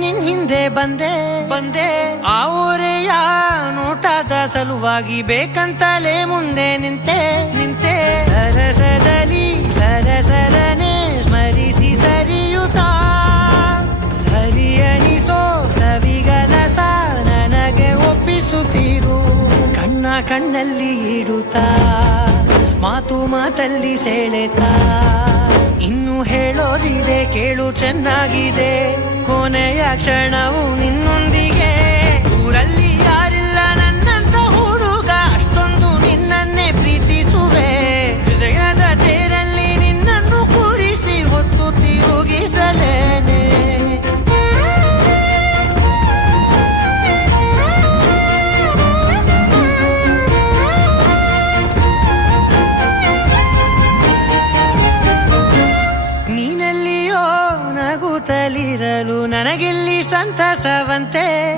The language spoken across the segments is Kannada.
ನಿನ್ ಹಿಂದೆ ಬಂದೆ. ಬಂದೆ. ಆ ಊರೆಯ ನೋಟದ ಸಲುವಾಗಿ ಬೇಕಂತಲೇ ಮುಂದೆ ನಿಂತೆ. ನಿಂತೆ. ಸರಸದಲ್ಲಿ ಸರಸರನೆ ಸ್ಮರಿಸಿ ಸರಿಯುತ ಸರಿಯನಿಸೋ ಸವಿಗಲ ಸ ನನಗೆ ಒಪ್ಪಿಸುತ್ತೀರು. ಕಣ್ಣ ಕಣ್ಣಲ್ಲಿ ಇಡುತ್ತಾ ಮಾತು ಮಾತಲ್ಲಿ ಸೆಳೆತಾ. ಇನ್ನು ಹೇಳೋದಿದೆ ಕೇಳು ಚೆನ್ನಾಗಿದೆ. ಕೊನೆಯ ಕ್ಷಣವು ನಿನ್ನೊಂದಿಗೆ.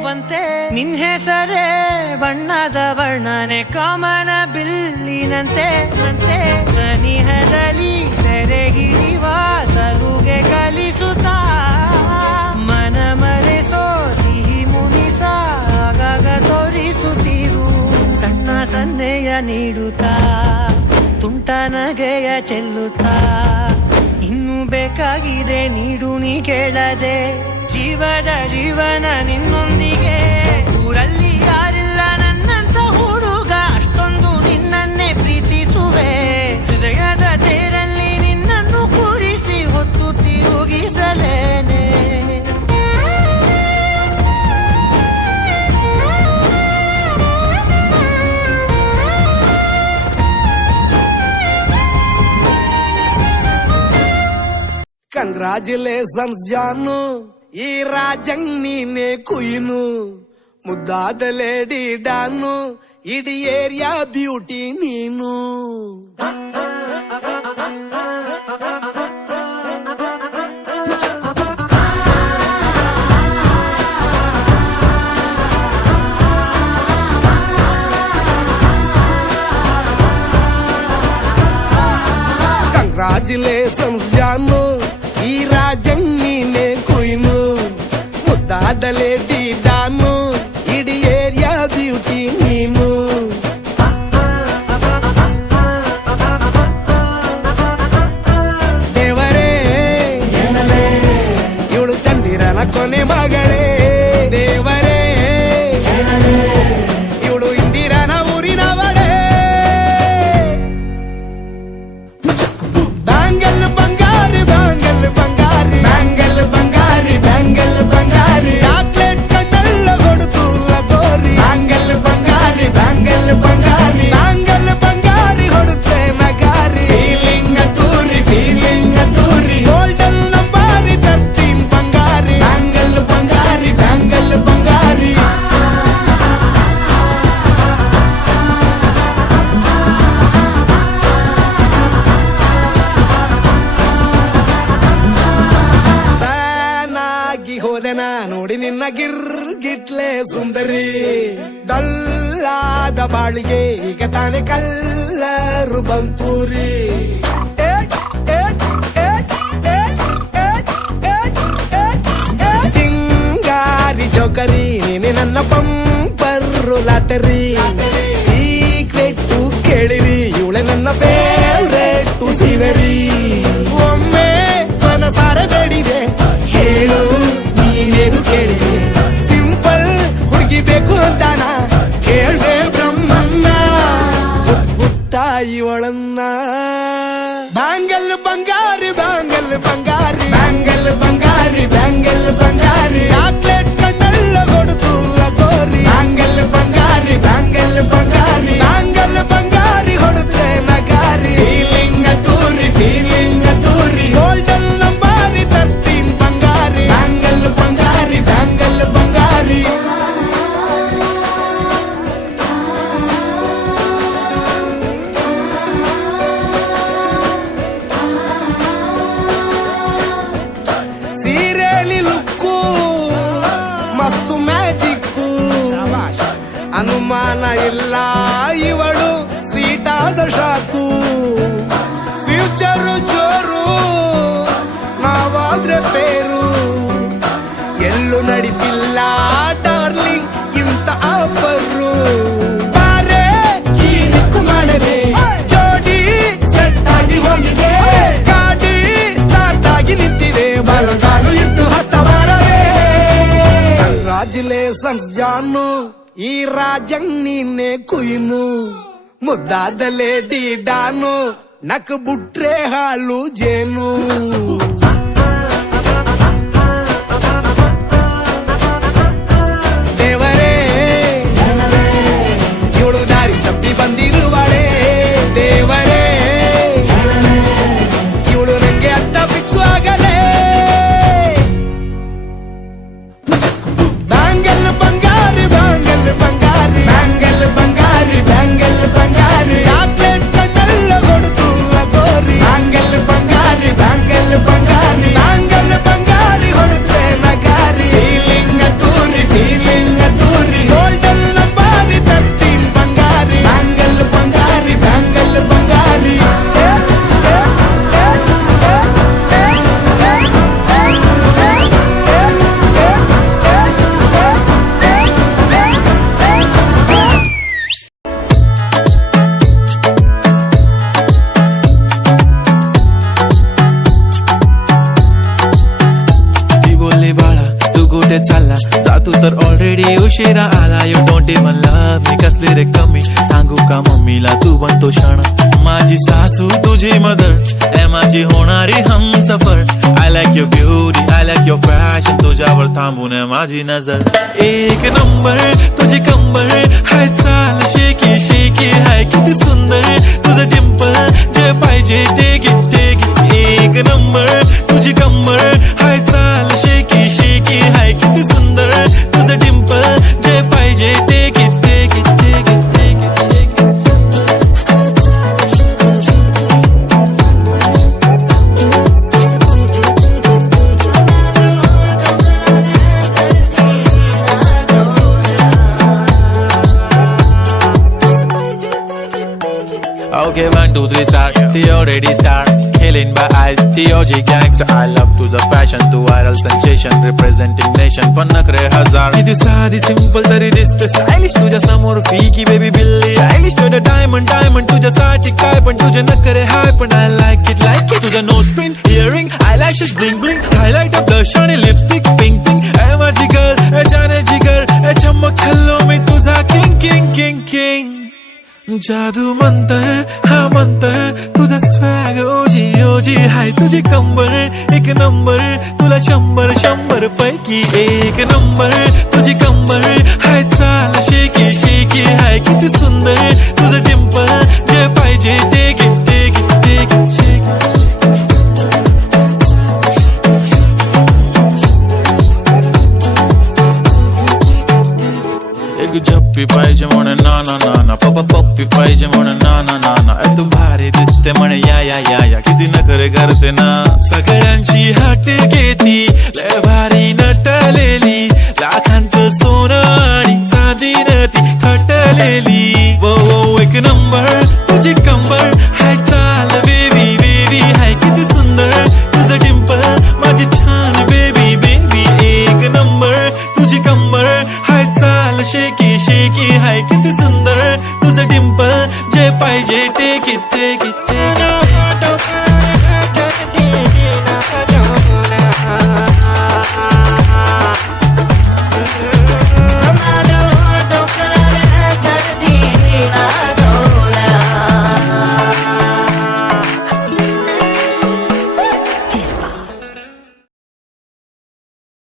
ವಂತೆ ನಿನ್ ಹೆಸರೇ ಬಣ್ಣದ ವರ್ಣನೆ, ಕಾಮನ ಬಿಲ್ಲಿನಂತೆ. ಅಂತೆ ಸನಿಹದಲ್ಲಿ ಸೆರೆ ಹಿಡಿವ ಸರುಗೆ ಕಲಿಸುತ್ತ. ಮನ ಮರೆಸೋ ಸಿಹಿ ಮುನಿಸ ಆಗಾಗ ತೋರಿಸುತ್ತಿರು. ಸಣ್ಣ ಸನ್ನೆಯ ನೀಡುತ್ತಾ, ತುಂಟ ನಗೆಯ ಚೆಲ್ಲುತ್ತಾ. ಇನ್ನು ಬೇಕಾಗಿದೆ ನೀಡು ನೀ ಕೇಳದೆ. ಜೀವದ ಜೀವನ ನಿನ್ನೊಂದಿಗೆ. ಊರಲ್ಲಿ ಯಾರಿಲ್ಲ ನನ್ನಂತ ಹುಡುಗ, ಅಷ್ಟೊಂದು ನಿನ್ನನ್ನೇ ಪ್ರೀತಿಸುವೆ. ಹೃದಯದ ತೇರಲ್ಲಿ ನಿನ್ನನ್ನು ಕೂರಿಸಿ ಹೊತ್ತು ತಿರುಗಿಸಲೇನೆ. ಕಂಗ್ರಾಜುಲೇಷನ್ಸ್ ಜಾನು ಈ ರಾಜಂಗ್ ನೀನೆ ಕುಯ್ನು ಮುದ್ದಾದ ಲೇಡಿ ಡಾನು ಇಡೀ ಏರಿಯಾ ಬ್ಯೂಟಿ ನೀನು ಕಂಗ್ರಾಚುಲೇಷನ್ಸ್ ಜಾನು ಈ ರಾಜಂಗ್ ನೀನೆ మొయిను ముద్దాడలేటి దాము ఇడి ఏరియా బ్యూటీ నీము. దేవరే ఇవుడు ಚಂದಿರನ కొనే మగడే దేవరే ನೋಡಿ ನಿನ್ನ ಗಿರ್ ಗಿಟ್ಲೆ ಸುಂದರಿ. ಡಲ್ಲಾದ ಬಾಳಿಗೆ ಈಗ ತಾನೆ ಕಲ್ಲರು ಬಂತೂರಿ. ಜಿಂಗಾರಿ ಜೋಕರಿ, ನೀನೆ ನನ್ನ ಪಂಪರ್ರು ಲಾಟರಿ. ಸೀಕ್ರೆಟ್ ಕೇಳಿರಿ, ಇವಳೆ ನನ್ನ ಫೇವ್ರೆಟ್ ಸೀನರಿ. ಪುಟ್ ಒಳನ್ನ ಬ್ಯಾಂಗಲ್ ಬಂಗಾರಿ ಬ್ಯಾಂಗಲ್ ಬಂಗಾರಿ. ಬ್ಯಾಂಗಲ್ ಬಂಗಾರಿ ಬ್ಯಾಂಗಲ್ ಬಂಗಾರಿ. ಚಾಕ್ಲೇಟ್ ಕಣ್ಣೆಲ್ಲ ಕೊಡುತ್ತು ಲಗೋರಿ. ಬ್ಯಾಂಗಲ್ ಬಂಗಾರಿ ಬ್ಯಾಂಗಲ್ ಬಂಗಾರಿ. ಬ್ಯಾಂಗಲ್ ಬಂಗಾರಿ ಹೊಡೆದ್ರೆ ನಗಾರಿ. ಫೀಲಿಂಗ್ ತೂರಿ ಫೀಲಿಂಗ್ ತೂರಿ. ಗೋಲ್ಡನ್ ಅನುಮಾನ ಇಲ್ಲ. ಇವಳು ಸ್ವೀಟ್ ಆದ ಶಾಕು ಫ್ಯೂಚರ್ ಜೋರು, ನಾವಾದ್ರೆ ಪೇರು ಎಲ್ಲೂ ನಡೀತಿಲ್ಲ ಡಾರ್ಲಿಂಗ್ ಇಂತ ಆಫರು ಬಾರೆ, ಈ ಮಾಡದೆ, ಜೋಡಿ ಸೆಟ್ ಆಗಿ ಹೋಗಿದೆ. ಗಾಡಿ ಸ್ಟಾರ್ಟ್ ಆಗಿ ನಿಂತಿದೆ, ಬಲಗಾಲು ಇಟ್ಟು ಹತ್ತ ಬಾರದೆ ಕಂಗ್ರಾಚುಲೇಷನ್ಸ್ ಜಾನು. ಈ ರಾಜಂಗ್ ನೀನೆ ಕುಯ್ನು ಮುದ್ದಾದ ಲೇಡಿ ಡಾನು ನಕ್ ಬುಟ್ರೆ ಹಾಲು ಜೇನು कुठे सर ऑलरेडी उशिरा आला. You don't even love me कसली रे कमी. सांगू का मम्मीला तू बनतो क्षण? माझी सासू तुझी मदर ए माझी होणारी हम सफर. I like your beauty I like your fashion तुझ्यावर थांबून आहे माझी नजर. एक नंबर तुझी कंबर. हाय चाल शेकी शेकी हाय किती सुंदर. तुझं डिंपल जे पाहिजे ते घे ते घे एक number three, start. The already start. Killing by eyes. The OG gangster. I love to the passion, to viral sensation. Representing nation. पण नखरे हजार किती साधी सिंपल तरी दिसते स्टायलिश तुझ्या समोर फीकी बेबी बिल्ली आयलिश तुझं डायमंड डायमंड तुझ्यासाठी काय पण तुझे नखरे हाय पण I like it like it तुझं nose pin earring eye lashes bling bling highlight of blush आणि लिपस्टिक पिंक पिंक ए माझी गर्ल ए जाने जिगर ए चमक हल्लो मी तुझा किंग किंग किंग किंग जादू मंतर हा मंतर तुझा स्वॅग ओजी ओजी हाय तुझी कंबर एक नंबर तुला शंभर शंभर पैकी एक नंबर तुझी कंबर हाय चाल शेकी शेकी हाय किती सुंदर तुझं डिंपल जे पाहिजे ते घे ते घे ते घे शेकी एक झप्पी पाहिजे म्हणे ना ना ना. ना पप्पा पप्पी पाहिजे म्हणे ना ना ना ना. ए, तू भारी दिसते म्हणे या या या या. किती नखरे करते ना. सगळ्यांची हाट घेती लय भारी नटलेली. लाखांचं सोनं आणि चांदीनं ती थटलेली.